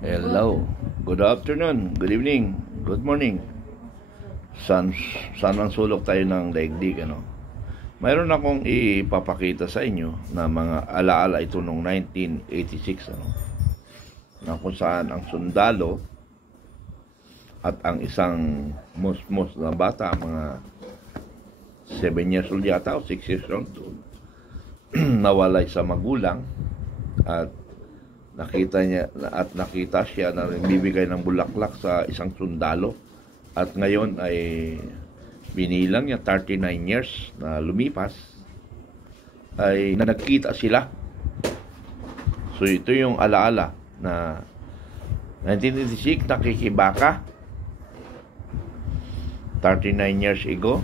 Hello. Good afternoon. Good evening. Good morning. Saan ang sulok tayo ng daigdig, ano? Mayroon akong ipapakita sa inyo na mga alaala ito noong 1986, ano? Na kung saan ang sundalo at ang isang musmos na bata, mga 7 years old yata o 6 years old, nawalay sa magulang at nakita siya na bibigay ng bulaklak sa isang sundalo at ngayon ay binilang niya 39 years na lumipas ay nagkita sila. So ito yung alaala na 1986 nakikibaka 39 years ago.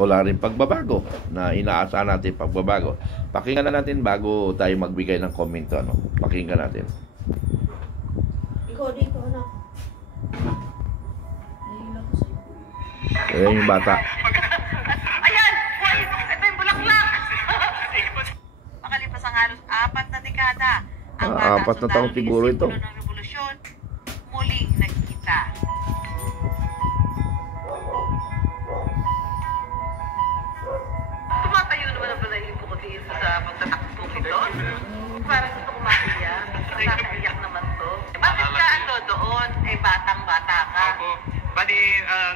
Wala rin pagbabago na inaasahan natin pagbabago. Pakinggan na natin bago tayo magbigay ng komento, ano. Pakinggan natin. Ikaw dito, anak. Ayan yung bata. Ayan! Uy! Ito yung bulaklak! Makalipas ang halos 4 na dekada, ang bata 4 na taon siguro ito. simbolo ng revolusyon, muling nagkita. Tumatayo naman ang balahibo ko dito sa pagtatakbo ito. Parang gusto ko maiyak. Nakakaiyak naman to. Bakit ka doon? Eh, batang-bata ka. Opo. Bali,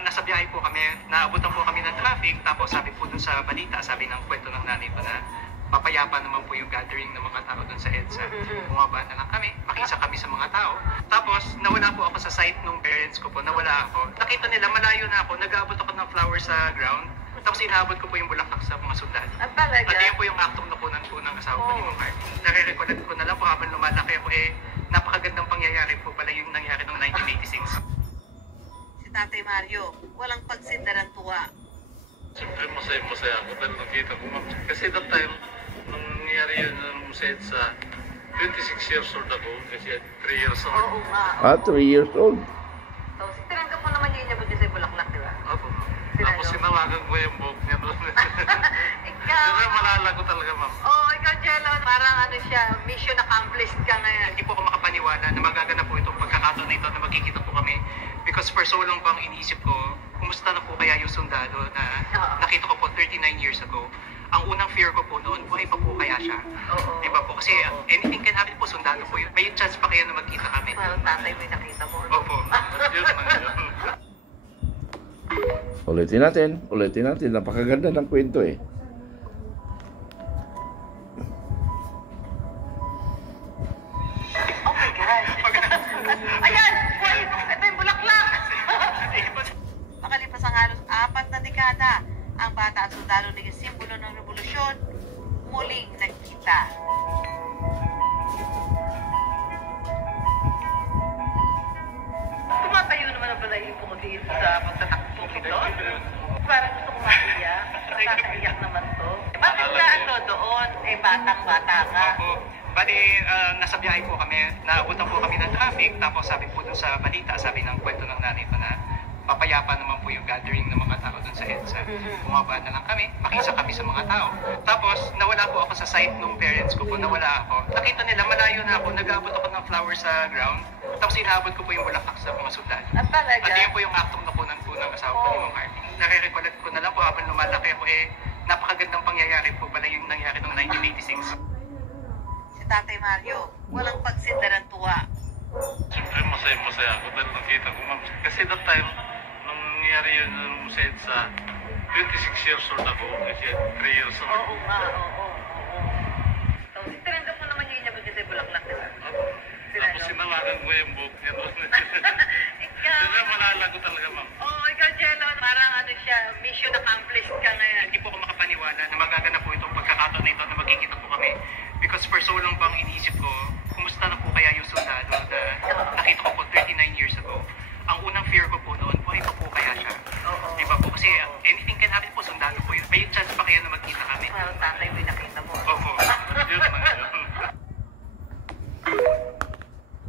nasa biyahe po kami, naabutan po kami ng traffic, tapos sabi po dun sa balita, sabi ng kwento ng nanay ko na papayapa naman po yung gathering ng mga tao dun sa EDSA. Bumaba na lang kami, makisa kami sa mga tao. Tapos, nawala po ako sa site ng parents ko po, nawala ako. Nakita nila, malayo na ako, nag-aabot ako ng flower sa ground. Tapos inaabot ko po yung bulaklak sa mga sundalo. At talaga? At yun po yung aktong nakunan po ng asawa ko ni Ma'am Martin. Nare-recollect ko na lang po habang lumalaki ako napakagandang pangyayari po pala yung nangyari noong 1986. Tatay Mario, walang pagsindaran tuwa. Siyempre masaya ako dahil nakita ko, ma'am. Kasi that time, nung nangyari yun sa 26 years old ako, kasi 3 years old. Oo nga. 3 years old. So, tinanggap mo naman yun yung sa bulaklak, di ba? Opo. Tapos sinawagan ko yung buhok niya doon. Ikaw, Pero malalago talaga, ma'am. ikaw, Jello, parang siya, mission accomplished ka ngayon. Hindi po ako makapaniwala na magaganap po itong pagkakataon na ito na magkikita po kami. Because for so long pang iniisip ko, kumusta na po kaya yung sundalo na nakita ko po 39 years ago. Ang unang fear ko po noon, buhay pa po kaya siya. Oo. Diba po? Kasi anything can happen po, sundalo po yun. May chance pa kaya na magkita kami. Parang tatay mo yung nakita mo. Opo. Yun man yun. Ulitin natin. Napakaganda ng kwento eh. Oh my God! Ayan! Uy! Ito yung bulaklak! Makalipas ang halos 4 na dekada, ang bata at sundalo naging simbolo ng revolusyon, muling nagkita. Tumatayo naman ang balahibo ko dito sa pagtatakbo ito. Parang gusto ko maiyak. Nakakaiyak naman to. Bakit ka doon? Eh, batang-bata ka. Opo. Bali, nasa biyahe po kami, naabutan po kami ng traffic, tapos sabi po dun sa balita, sabi ng kwento ng nanay ko na papayapa naman po yung gathering ng mga tao dun sa EDSA. Bumaba na lang kami, makisa kami sa mga tao. Tapos, nawala po ako sa site ng parents ko po, nawala ako. Nakita nila, malayo na ako, nag-aabot ako ng flower sa ground, tapos inaabot ko po yung bulaklak sa mga sundalo. At talaga? At yun po yung aktong nakunan po ng asawa ko ni Ma'am Martin. Nare-recollect ko na lang po habang lumalaki ako napakagandang pangyayari po pala yung nangyari noong 1986. Si Tatay Mario, walang pagsindaran tuwa. Siyempre masaya ako dahil nakita ko, ma'am. Kasi that time, nung nangyari yun sa 26 years old ako, kasi 3 years old. Oo nga, oo. So, tinanggap mo naman yung sa bulaklak, di ba? Tapos sinawagan ko yung buhok niya doon. Ikaw, Pero malalago talaga, ma'am. ikaw, Jello, parang siya, mission accomplished ka ngayon. Hindi po ako makapaniwala na magaganap po itong pagkakataon na ito na magkikita po kami. Because for so long pang iniisip ko, kumusta na po kaya yung sundalo na nakita ko po 39 years ago. Ang unang fear ko po noon, buhay pa po kaya siya. Oo. Diba po? Kasi anything can happen po, sundalo po yun. May chance pa kaya na magkita kami. Parang tatay mo yung nakita mo. Opo. Yun man yun.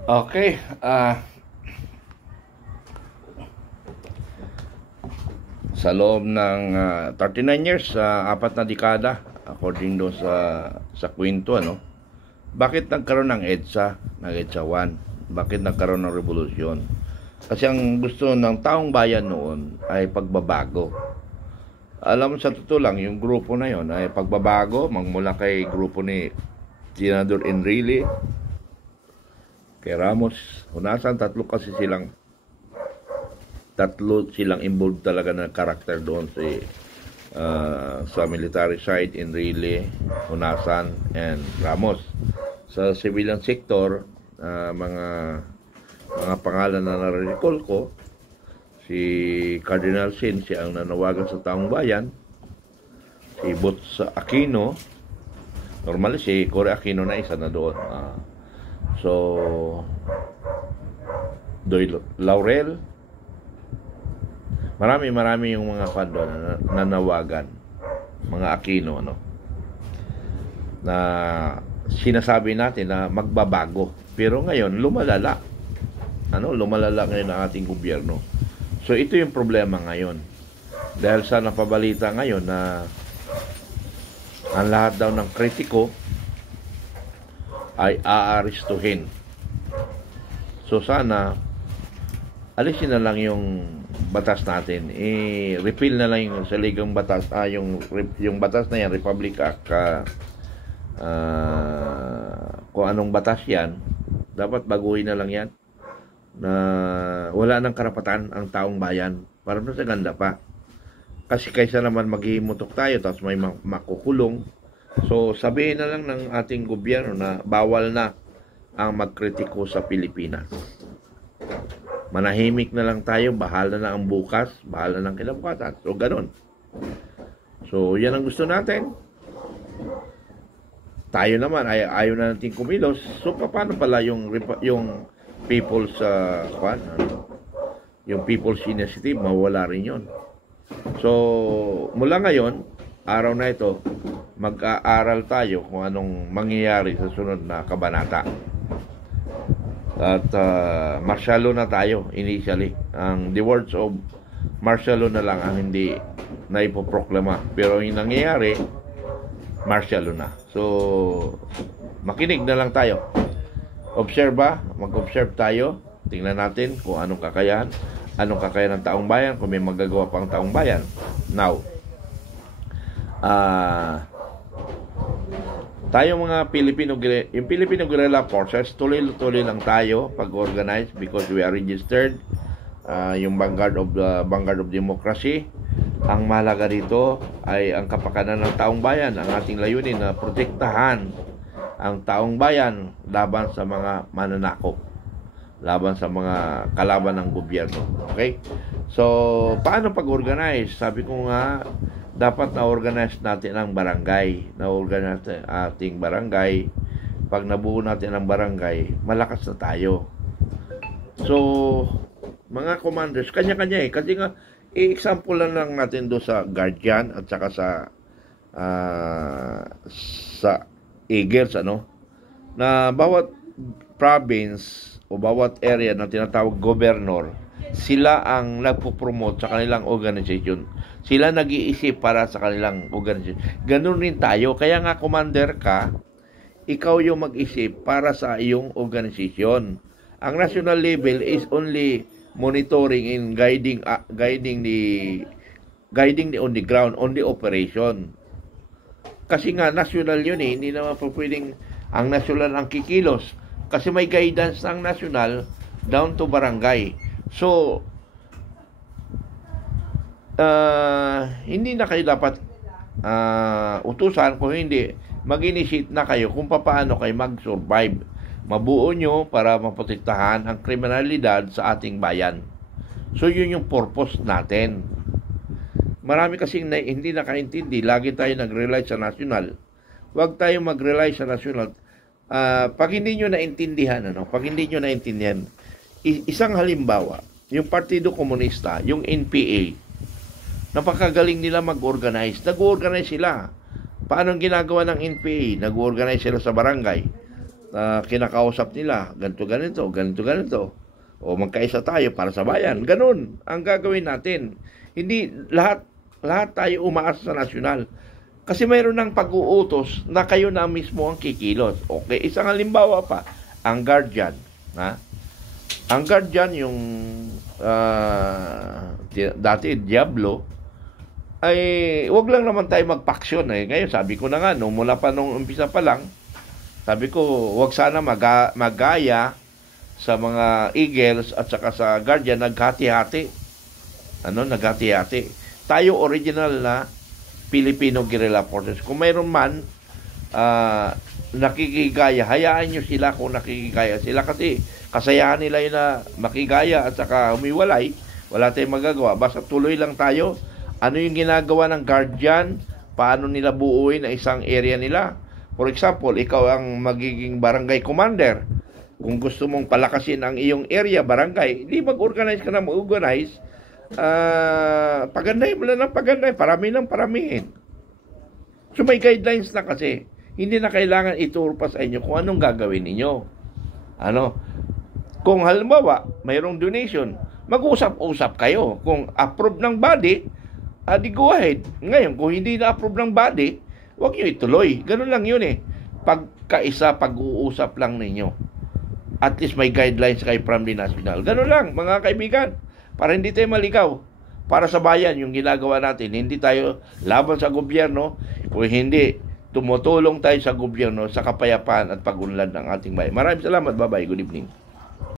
Okay. Sa loob ng 39 years, 4 na dekada, according doon sa kwento, ano, Bakit nagkaroon ng EDSA, ng EDSA 1? Bakit nagkaroon ng revolusyon? Kasi ang gusto ng taong bayan noon ay pagbabago. Alam mo, sa totoo lang, yung grupo na yon ay pagbabago, magmula kay grupo ni Senador Enrile, kay Ramos, Hunasan, tatlo silang involved talaga na karakter doon sa military side, Enrile, Hunasan, and Ramos. Sa civilian sector, mga pangalan na na-recall ko, si Cardinal Sin, siya ang nanawagan sa taong bayan, si Boots Aquino, normally si Cory Aquino na isa na doon. So, Doy Laurel, marami yung mga kando na nanawagan, mga Aquino, no, na sinasabi natin na magbabago. Pero ngayon, lumalala ngayon ang ating gobyerno. So, ito yung problema ngayon. Dahil sa napabalita ngayon na ang lahat daw ng kritiko ay aarestuhin. So, sana alisin na lang yung batas natin. I-repeal na lang yung saligang batas. Yung batas na yan, Republic Act, kung anong batas yan, dapat baguhin na lang yan, na wala ng karapatan ang taong bayan. Para na sa ganda pa. Kasi kaysa naman maghihimutok tayo tapos may makukulong. So sabihin na lang ng ating gobyerno na bawal na ang magkritiko sa Pilipinas. Manahimik na lang tayo, bahala na ang bukas, bahala na ang kinabukasan. So ganun. So yan ang gusto natin. Tayo naman ayaw na natin kumilos. So paano pala yung people's yung people's initiative, mawala rin yun. So mula ngayon, araw na ito, mag-aaral tayo kung anong mangyayari sa sunod na kabanata. At martial law na tayo initially. The words of martial law na lang ang hindi na ipoproklama. Pero yung nangyayari, martial law na. So makinig na lang tayo. Mag-observe tayo. Tingnan natin kung anong kakayahan ng taong bayan, kung may magagawa pang taong bayan. Now, tayo mga yung Filipino Guerrilla Forces, tuloy-tuloy lang tayo pag-organize because we are registered. Yung Vanguard of Democracy. Ang mahalaga dito ay ang kapakanan ng taong bayan. Ang ating layunin na protektahan ang taong bayan laban sa mga mananakop, laban sa mga kalaban ng gobyerno. Okay? So, paano pag-organize? Sabi ko nga, dapat na-organize natin ang barangay. Na-organize natin ating barangay. Pag nabuo natin ang barangay, malakas na tayo. So, mga commanders, kanya-kanya eh. Kasi nga, i-example lang natin doon sa Guardian at saka sa Eagles, na bawat province o bawat area na tinatawag governor, sila ang nagpo-promote sa kanilang organization. Sila nag-iisip para sa kanilang organization. Ganun rin tayo. Kaya nga, commander ka, ikaw yung mag-isip para sa iyong organization. Ang national level is only monitoring and guiding on the ground, on the operation. Kasi nga, national yun eh. Hindi naman po pwedeng ang national ang kikilos. Kasi may guidance ng national down to barangay. So, hindi na kayo dapat utusan. Kung hindi, mag-initiate na kayo kung paano kayo mag-survive. Mabuo nyo para maprotektahan ang kriminalidad sa ating bayan. So, yun yung purpose natin. Marami kasing hindi nakaintindi. Lagi tayo nag-rely sa national. Huwag tayo mag-rely sa national. Pag hindi nyo naintindihan, isang halimbawa, yung Partido Komunista, yung NPA, napakagaling nila mag-organize. Nag-organize sila. Paano ang ginagawa ng NPA? Nag-organize sila sa barangay. Kinakausap nila, ganito. O magkaisa tayo para sa bayan. Ganun ang gagawin natin. Hindi lahat tayo umaasa sa nasyonal. Kasi mayroon ng pag-uutos na kayo na mismo ang kikilos. Okay, isang halimbawa pa, ang guardian. Ha? Ang guardian, yung dati Diablo, ay wag lang naman tayo magpaksyon. Ngayon, sabi ko na nga, mula pa nung umpisa pa lang, sabi ko, wag sana magaya sa mga Eagles at saka sa Guardian, naghati-hati. Naghati-hati. Tayo original na Filipino guerrilla forces. Kung mayroon man nakikigaya, hayaan nyo sila kung nakikigaya sila, kasi kasayahan nila yun na makigaya at saka humiwalay. Wala tayong magagawa. Basta tuloy lang tayo. Ano yung ginagawa ng Guardian? Paano nila buuin ang isang area nila? For example, ikaw ang magiging barangay commander. Kung gusto mong palakasin ang iyong area, barangay, di mag-organize ka na, mag-organize. Paganday mo lang ng paganday, paramihin. So may guidelines na kasi. Hindi na kailangan ituro pa sa inyo kung anong gagawin ninyo. Kung halimbawa, mayroong donation, mag-usap-usap kayo. Kung approve ng body, di go ahead. Ngayon, kung hindi na-approve ng body, huwag nyo ituloy. Ganun lang yun Pagkaisa, pag-uusap lang ninyo. At least may guidelines kayo from the national. Ganun lang, mga kaibigan. Para hindi tayo maligaw. Para sa bayan, yung ginagawa natin. Hindi tayo laban sa gobyerno. Kung hindi, tumutulong tayo sa gobyerno sa kapayapaan at pag-unlad ng ating bayan. Maraming salamat. Bye-bye. Good evening.